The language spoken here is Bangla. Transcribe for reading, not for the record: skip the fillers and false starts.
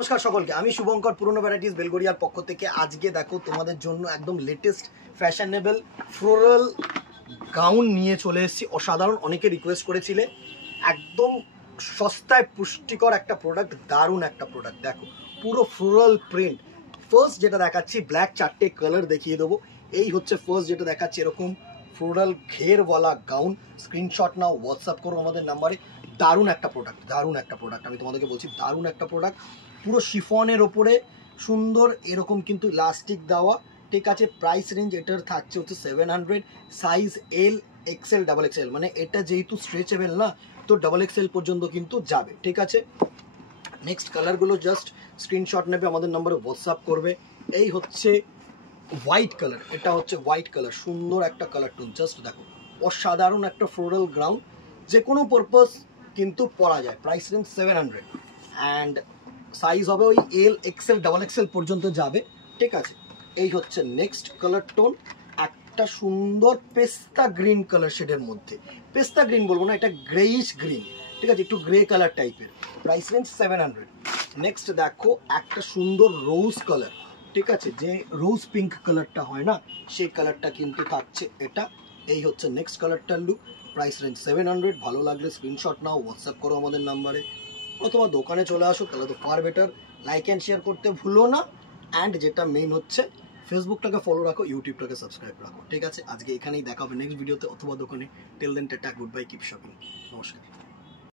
নমস্কার সকলকে, আমি শুভঙ্কর পুরনো ভ্যারাইটিস বেলগড়িয়ার পক্ষ থেকে। আজকে দেখো তোমাদের জন্য একদম লেটেস্ট ফ্যাশনেবল ফ্লোরাল গাউন নিয়ে চলে এসেছি। অসাধারণ, অনেকে রিকোয়েস্ট করেছিলে। একদম সস্তায় পুষ্টিকর একটা প্রোডাক্ট, দারুণ একটা প্রোডাক্ট। দেখো পুরো ফ্লোরাল প্রিন্ট। ফার্স্ট যেটা দেখাচ্ছি, ব্ল্যাক চারটে কালার দেখিয়ে দেবো। এই হচ্ছে ফার্স্ট যেটা দেখাচ্ছি, এরকম ফ্লোরাল ঘেরওয়ালা গাউন। স্ক্রিনশট নাও, হোয়াটসঅ্যাপ করো আমাদের নাম্বারে। দারুণ একটা প্রোডাক্ট, দারুণ একটা প্রোডাক্ট, আমি তোমাদেরকে বলছি দারুণ একটা প্রোডাক্ট। পুরো শিফনের ওপরে সুন্দর এরকম কিন্তু ইলাস্টিক দেওয়া, ঠিক আছে। প্রাইস রেঞ্জ এটার থাকছে হচ্ছে 700, size L XL double XL, মানে এটা যেহেতু স্ট্রেচেবল না, তো ডাবল এক্সেল পর্যন্ত কিন্তু যাবে, ঠিক আছে। নেক্সট কালারগুলো জাস্ট স্ক্রিনশট নেবে, আমাদের নম্বরে হোয়াটসঅ্যাপ করবে। এই হচ্ছে হোয়াইট কালার, এটা হচ্ছে হোয়াইট কালার, সুন্দর একটা কালার টোন। জাস্ট দেখো, অসাধারণ একটা ফ্লোরাল গ্রাউন্ড, যে কোনো পারপাস কিন্তু পরা যায়। প্রাইস রেঞ্জ 700 অ্যান্ড সাইজ হবে ওই এল এক্সেল ডাবল এক্সেল পর্যন্ত যাবে, ঠিক আছে। এই হচ্ছে নেক্সট কালার টোন, একটা সুন্দর পেস্তা গ্রিন কালার শেডের মধ্যে। পেস্তা গ্রিন বলবো না, এটা গ্রেইশ গ্রিন, ঠিক আছে, একটু গ্রে কালার টাইপের। Price range 700। নেক্সট দেখো একটা সুন্দর রোজ কালার, ঠিক আছে, যে রোজ পিঙ্ক কালারটা হয় না, সেই কালারটা কিন্তু থাকছে এটা। এই হচ্ছে নেক্সট কালারটার লুক। Price range 700। ভালো লাগলে স্ক্রিনশট নাও, হোয়াটসঅ্যাপ করো আমাদের নাম্বারে, অথবা দোকানে চলে আসো, তাহলে তো far better. Like and share করতে ভুলো না। অ্যান্ড যেটা মেইন হচ্ছে, ফেসবুকটাকে ফলো রাখো, ইউটিউবটাকে সাবস্ক্রাইব রাখো, ঠিক আছে। আজকে এখানেই দেখা হবে নেক্সট ভিডিওতে অথবা দোকানে। Till then tata, goodbye, keep shopping, নমস্কার।